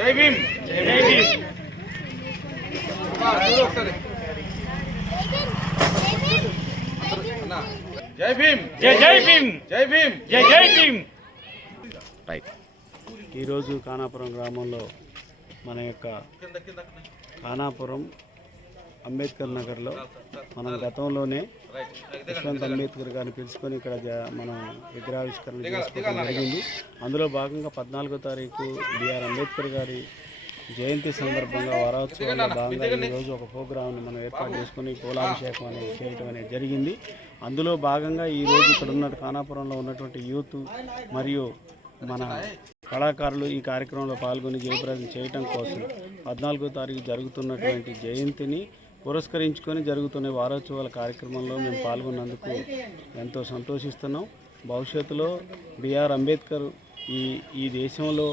జై భీమ్. జై భీమ్. జై భీమ్. జై భీమ్. జై భీమ్. జై భీమ్. రైట్. ఈరోజు ఖానాపురం గ్రామంలో మన యొక్క ఖానాపురం అంబేద్కర్ నగర్లో మనం గతంలోనే యశ్వంత్ అంబేద్కర్ గారిని పిలుచుకొని ఇక్కడ మనం విగ్రహావిష్కరణ చేసుకోవడం జరిగింది. అందులో భాగంగా 14వ తారీఖు బిఆర్ అంబేద్కర్ గారి జయంతి సందర్భంగా వారోత్సవంలో భాగంగా ఈరోజు ఒక ప్రోగ్రాంని మనం ఏర్పాటు చేసుకుని పూలాభిషేకం అనేది చేయడం అనేది జరిగింది. అందులో భాగంగా ఈరోజు ఇక్కడ ఉన్న ఖానాపురంలో ఉన్నటువంటి యూత్ మరియు మన కళాకారులు ఈ కార్యక్రమంలో పాల్గొని జయప్రదం చేయటం కోసం 14వ తారీఖు జరుగుతున్నటువంటి జయంతిని పురస్కరించుకొని జరుగుతున్న వారోత్సవాల కార్యక్రమంలో మేము పాల్గొన్నందుకు ఎంతో సంతోషిస్తున్నాం. భవిష్యత్తులో బిఆర్ అంబేద్కర్ ఈ దేశంలో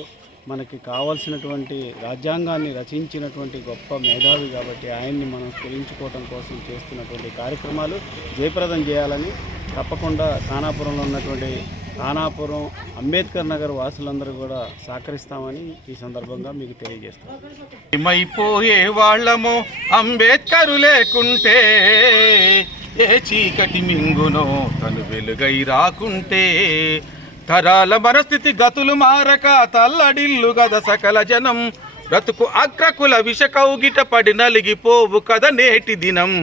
మనకి కావాల్సినటువంటి రాజ్యాంగాన్ని రచించినటువంటి గొప్ప మేధావి కాబట్టి ఆయన్ని మనం స్మరించుకోవటం కోసం చేస్తున్నటువంటి కార్యక్రమాలు జయప్రదం చేయాలని తప్పకుండా ఖానాపురంలో ఉన్నటువంటి ఖానాపురం అంబేద్కర్ నగర్ వాసులందరూ కూడా సహకరిస్తామని ఈ సందర్భంగా మీకు తెలియజేస్తాం. ఏమైపోయే వాళ్ళమో అంబేద్కరు లేకుంటే, ఏ చీకటి మింగునో తను వెలుగై రాకుంటే, తరాల మనస్థితి గతులు మారక తల్లడిల్లు గద సకల జనం, బ్రతుకు అగ్రకుల విషకౌగిట పడి నలిగిపోవు కద నేటి దినం.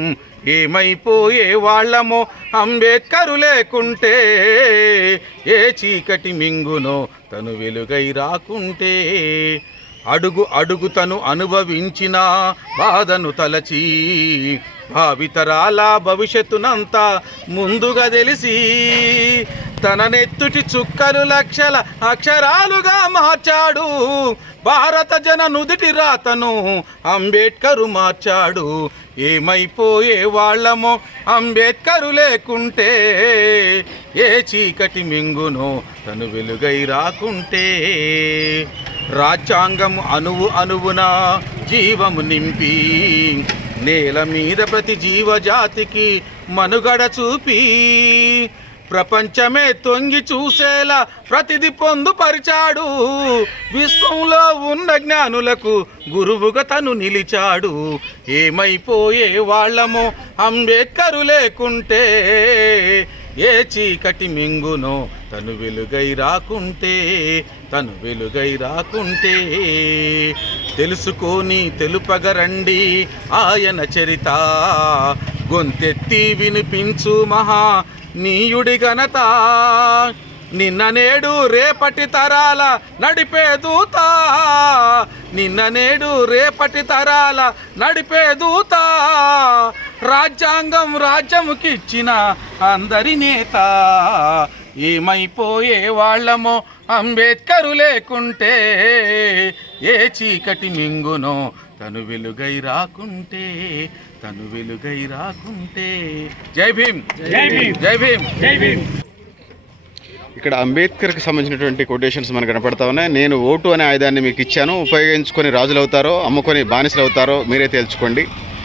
ఏమైపోయే వాళ్ళమో అంబేద్కరు లేకుంటే, ఏ చీకటి మింగునో తను వెలుగై రాకుంటే, అడుగు అడుగు తను అనుభవించిన బాధను తలచి, భావితరాల భవిష్యత్తునంతా ముందుగా తెలిసి, తన నెత్తుటి చుక్కలు లక్షల అక్షరాలుగా మార్చాడు, భారత జన నుదిటి రాతను అంబేద్కరు మార్చాడు. ఏమైపోయే వాళ్ళమో అంబేద్కరు లేకుంటే, ఏ చీకటి మింగునో తను వెలుగై రాకుంటే, రాజ్యాంగం అణువు అణువున జీవము నింపి, నేల మీద ప్రతి జీవజాతికి మనుగడ చూపి, ప్రపంచమే తొంగి చూసేలా ప్రతిది పొందుపరిచాడు, విశ్వంలో ఉన్న జ్ఞానులకు గురువుగా తను నిలిచాడు. ఏమైపోయే వాళ్ళమో అంబేద్కరు లేకుంటే, ఏ చీకటి మింగునో తను వెలుగై రాకుంటే, తను వెలుగై రాకుంటే, తెలుసుకొని తెలుపగరండి ఆయన చరిత, గొంతెత్తి వినిపించు మహా నీయుడి ఘనత, నిన్న నేడు రేపటి తరాల నడిపే దూత, నిన్న నేడు రేపటి తరాల నడిపే దూత, రాజ్యాంగం రాజ్యముకిచ్చిన అందరి నేత. ఏమైపోయే వాళ్ళమో అంబేద్కరు లేకుంటే, ఏ చీకటి మింగునో తను వెలుగై రాకుంటే, తను వెలుగై రాకుంటే. జై భీమ్. జై భీమ్. జై భీమ్. జై భీమ్. ఇక్కడ అంబేద్కర్కి సంబంధించినటువంటి కొటేషన్స్ మనకు కనపడతా ఉన్నాయి. నేను ఓటు అనే ఆయుధాన్ని మీకు ఇచ్చాను, ఉపయోగించుకొని రాజులు అవుతారో అమ్ముకొని బానిసలు అవుతారో మీరే తేల్చుకోండి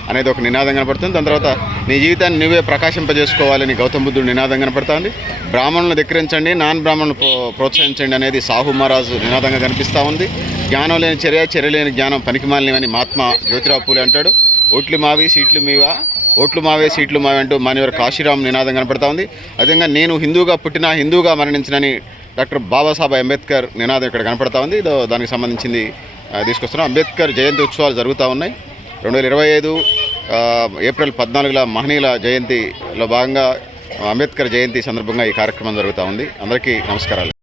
అనేది ఒక నినాదం కనపడుతుంది. దాని తర్వాత నీ జీవితాన్ని నువ్వే ప్రకాశింపజేసుకోవాలని గౌతమ బుద్ధుడు నినాదం కనపడుతుంది. బ్రాహ్మణులను ధిక్కరించండి, నాన్ బ్రాహ్మణులను ప్రోత్సహించండి అనేది సాహు మహారాజు నినాదంగా కనిపిస్తూ ఉంది. జ్ఞానం లేని చర్య, చర్య లేని జ్ఞానం పనికిమాలినవని మహాత్మా జ్యోతిరావు పూలే అంటాడు. ఓట్లు మావి సీట్లు మీవా, ఓట్లు మావే సీట్లు మావి అంటూ మాన్యవర్ కాశీరామ్ నినాదం కనపడతా ఉంది. అదేవిధంగా నేను హిందూగా పుట్టినా హిందూగా మరణించినని డాక్టర్ బాబాసాహెబ్ అంబేద్కర్ నినాదం ఇక్కడ కనపడతా ఉంది. దానికి సంబంధించింది తీసుకొస్తున్నాం. అంబేద్కర్ జయంతి ఉత్సవాలు జరుగుతూ ఉన్నాయి. 2025 ఏప్రిల్ 14 మహనీయుల జయంతిలో భాగంగా అంబేద్కర్ జయంతి సందర్భంగా ఈ కార్యక్రమం జరుగుతూ ఉంది. అందరికీ నమస్కారాలు.